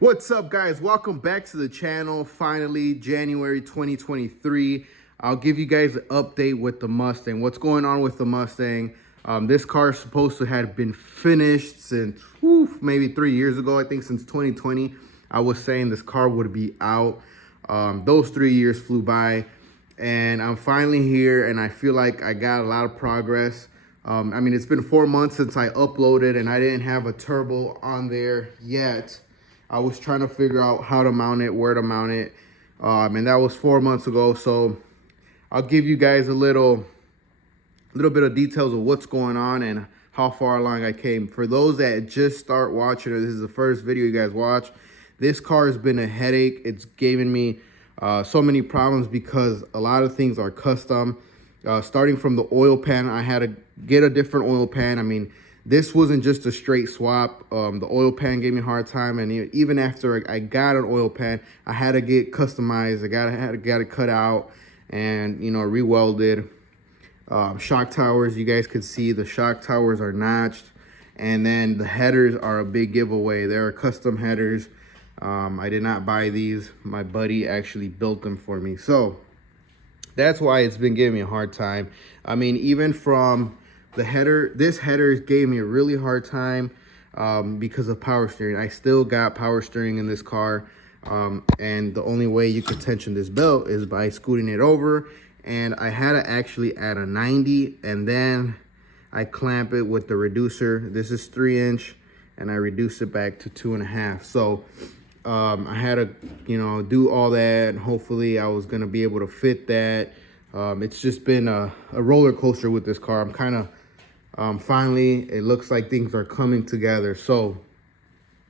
What's up, guys? Welcome back to the channel. Finally, January 2023. I'll give you guys an update with the Mustang. What's going on with the Mustang? This car is supposed to have been finished since maybe 3 years ago. I think since 2020, I was saying this car would be out. Those 3 years flew by, and I'm finally here, and I feel like I got a lot of progress. I mean, it's been 4 months since I uploaded, and I didn't have a turbo on there yet. I was trying to figure out how to mount it, where to mount it, and that was 4 months ago. So I'll give you guys a little bit of details of what's going on and how far along I came. For those that just start watching, or this is the first video you guys watch, this car has been a headache. It's given me so many problems because a lot of things are custom. Starting from the oil pan, I had to get a different oil pan. I mean, this wasn't just a straight swap. The oil pan gave me a hard time, and even after I got an oil pan, I had to get customized. I had to get it cut out and re-welded. Shock towers, you guys could see the shock towers are notched, and then the headers are a big giveaway. They're custom headers. I did not buy these. My buddy actually built them for me, so that's why it's been giving me a hard time. I mean, even from the header, this header gave me a really hard time because of power steering. I still got power steering in this car, and the only way you could tension this belt is by scooting it over. And I had to actually add a 90, and then I clamp it with the reducer. This is 3-inch, and I reduce it back to 2.5. So I had to, do all that, and hopefully I was gonna be able to fit that. It's just been a roller coaster with this car. I'm kind of finally, it looks like things are coming together. So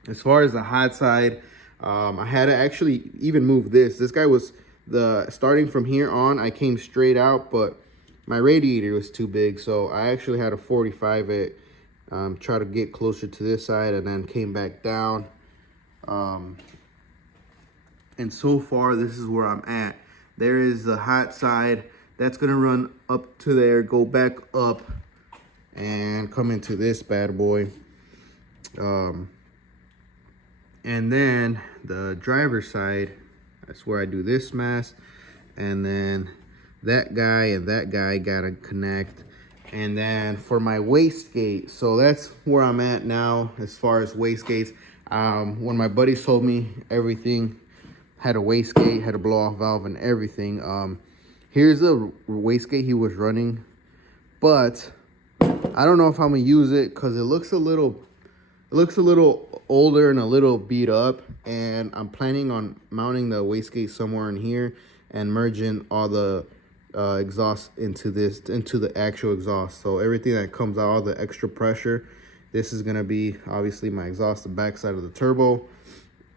as far as the hot side, I had to actually even move this. This guy was starting from here on, I came straight out, but my radiator was too big. So I actually had to 45 it, try to get closer to this side, and then came back down. And so far, this is where I'm at. There is the hot side. That's gonna run up to there, go back up, and come into this bad boy. And then the driver's side, that's where I do this mess. And then that guy and that guy gotta connect. And then for my wastegate, so that's where I'm at now as far as wastegates. When my buddies told me everything had a wastegate, had a blow off valve and everything. Here's the wastegate he was running, but I don't know if I'm gonna use it because it looks a little older and a little beat up, and I'm planning on mounting the wastegate somewhere in here and merging all the exhaust into the actual exhaust. So everything that comes out, all the extra pressure, this is gonna be obviously my exhaust, the backside of the turbo.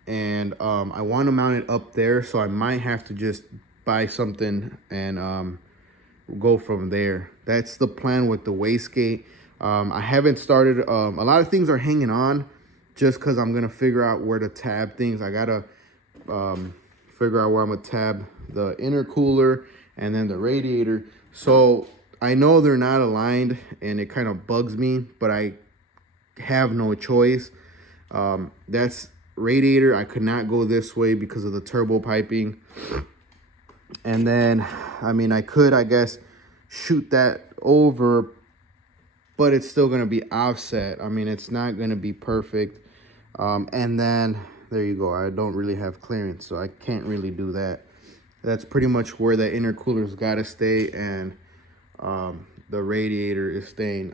And I want to mount it up there, so I might have to just buy something and go from there. That's the plan with the wastegate. I haven't started. A lot of things are hanging on just because I'm gonna figure out where to tab things. I gotta figure out where I'm gonna tab the intercooler and then the radiator. So I know they're not aligned, and it kind of bugs me, but I have no choice. That's radiator. I could not go this way because of the turbo piping. And then, I mean, I could, I guess, shoot that over, but it's still going to be offset. I mean, it's not going to be perfect. And then there you go. I don't really have clearance, so I can't really do that. That's pretty much where the intercooler's got to stay, and the radiator is staying.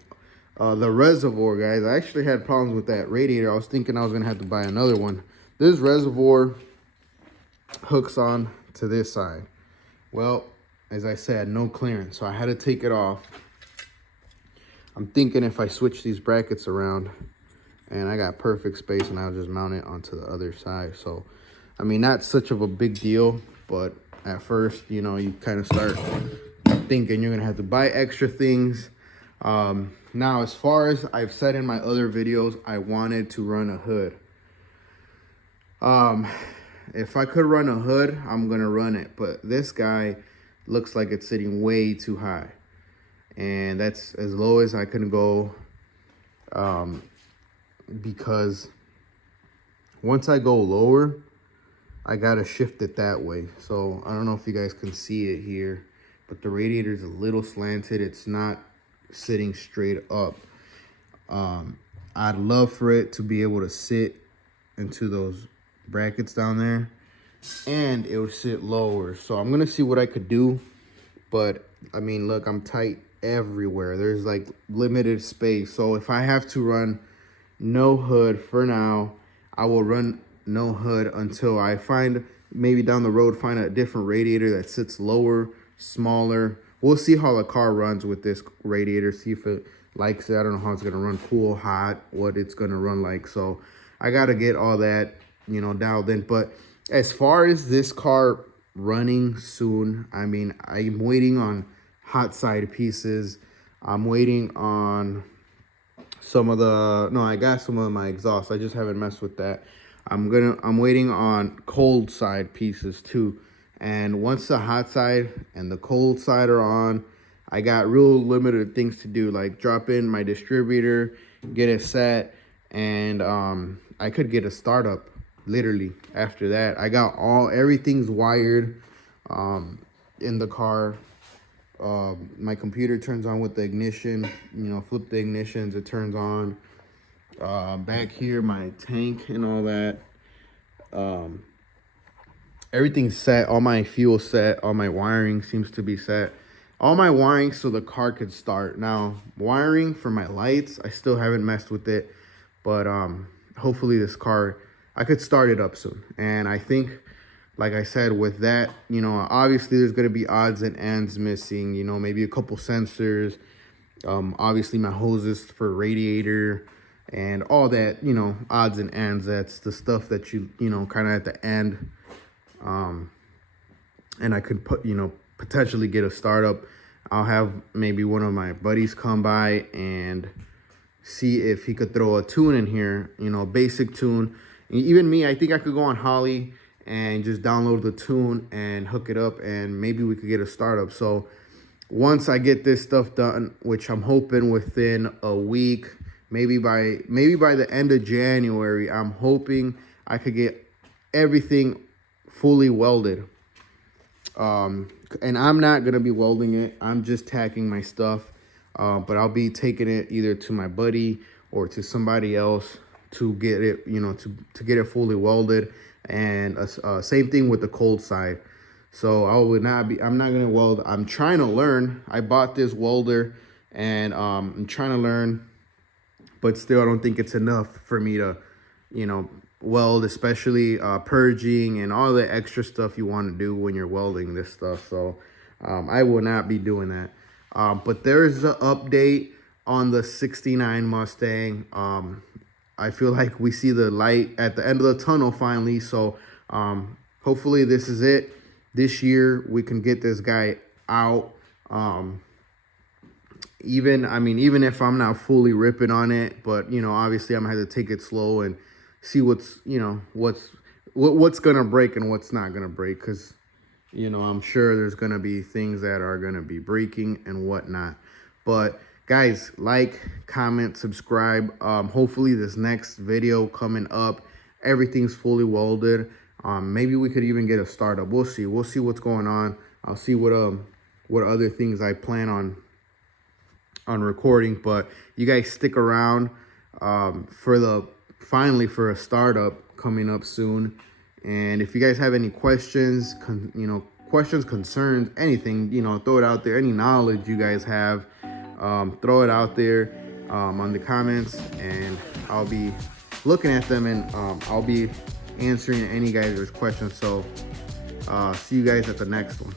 The reservoir, guys, I actually had problems with that radiator. I was thinking I was gonna have to buy another one. This reservoir hooks on to this side. Well, as I said, no clearance, so I had to take it off. I'm thinking if I switch these brackets around, and I got perfect space, and I'll just mount it onto the other side. So, I mean, not such of a big deal, but at first, you kind of start thinking you're gonna have to buy extra things. Now, as far as I've said in my other videos, I wanted to run a hood. If I could run a hood, I'm gonna run it, but this guy looks like it's sitting way too high, and that's as low as I can go, because once I go lower, I gotta shift it that way. So I don't know if you guys can see it here, but the radiator is a little slanted. It's not sitting straight up. I'd love for it to be able to sit into those brackets down there, and it would sit lower. So I'm gonna see what I could do, but I mean, look, I'm tight everywhere. There's like limited space. So if I have to run no hood for now, I will run no hood until I find, maybe down the road, find a different radiator that sits lower, smaller. We'll see how the car runs with this radiator, see if it likes it. I don't know how it's gonna run, cool, hot, what it's gonna run like. So I gotta get all that, you know, dialed in. But as far as this car running soon, I mean, I'm waiting on hot side pieces. I'm waiting on some of the, no, I got some of my exhaust. I just haven't messed with that. I'm waiting on cold side pieces too. And once the hot side and the cold side are on, I got real limited things to do, like drop in my distributor, get it set, and I could get a startup literally after that. I got everything's wired in the car. My computer turns on with the ignition, you know, flip the ignitions, it turns on. Back here, my tank and all that. Everything's set, all my fuel set, all my wiring seems to be set. All my wiring so the car could start. Now, wiring for my lights, I still haven't messed with it, but hopefully this car, I could start it up soon. And I think, like I said, with that, you know, obviously there's going to be odds and ends missing, you know, maybe a couple sensors, obviously my hoses for radiator and all that, you know, odds and ends. That's the stuff that you know, kind of at the end. And I could put, you know, potentially get a startup. I'll have maybe one of my buddies come by and see if he could throw a tune in here, you know, a basic tune. Even me, I think I could go on Holly and just download the tune and hook it up, and maybe we could get a startup. So once I get this stuff done, which I'm hoping within a week, maybe by the end of January, I'm hoping I could get everything fully welded. And I'm not gonna be welding it. I'm just tacking my stuff, but I'll be taking it either to my buddy or to somebody else to get it, you know, to get it fully welded. And same thing with the cold side. So I'm not gonna weld. I'm trying to learn. I bought this welder, and I'm trying to learn, but still I don't think it's enough for me to, you know, weld, especially purging and all the extra stuff you want to do when you're welding this stuff. So I will not be doing that. But there's an update on the 69 Mustang. I feel like we see the light at the end of the tunnel finally. So hopefully this is it. This year we can get this guy out. Even if I'm not fully ripping on it, but you know, obviously I'm gonna have to take it slow and see what's gonna break and what's not gonna break, because you know, I'm sure there's gonna be things that are gonna be breaking and whatnot. But guys, like, comment, subscribe. Hopefully this next video coming up, everything's fully welded. Maybe we could even get a startup. We'll see what's going on. I'll see what other things I plan on recording. But you guys stick around finally for a startup coming up soon. And if you guys have any questions, concerns, anything, you know, throw it out there. Any knowledge you guys have, throw it out there on the comments, and I'll be looking at them, and I'll be answering any guys' questions. So see you guys at the next one.